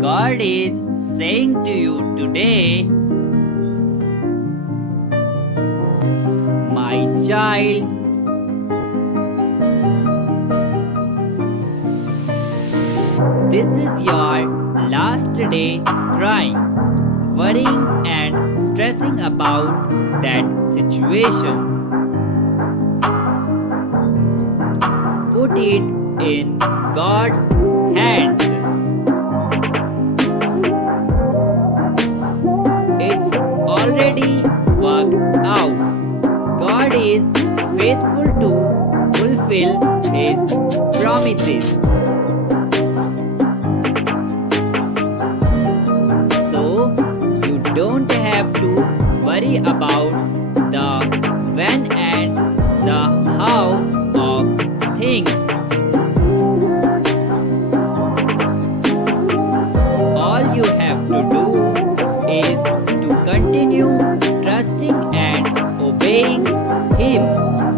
God is saying to you today, my child, this is your last day crying, worrying, and stressing about that situation. Put it in God's hands. It's already worked out. God is faithful to fulfill His promises. So, you don't have to worry about the when and the how of things. All you have to do is to continue trusting and obeying Him.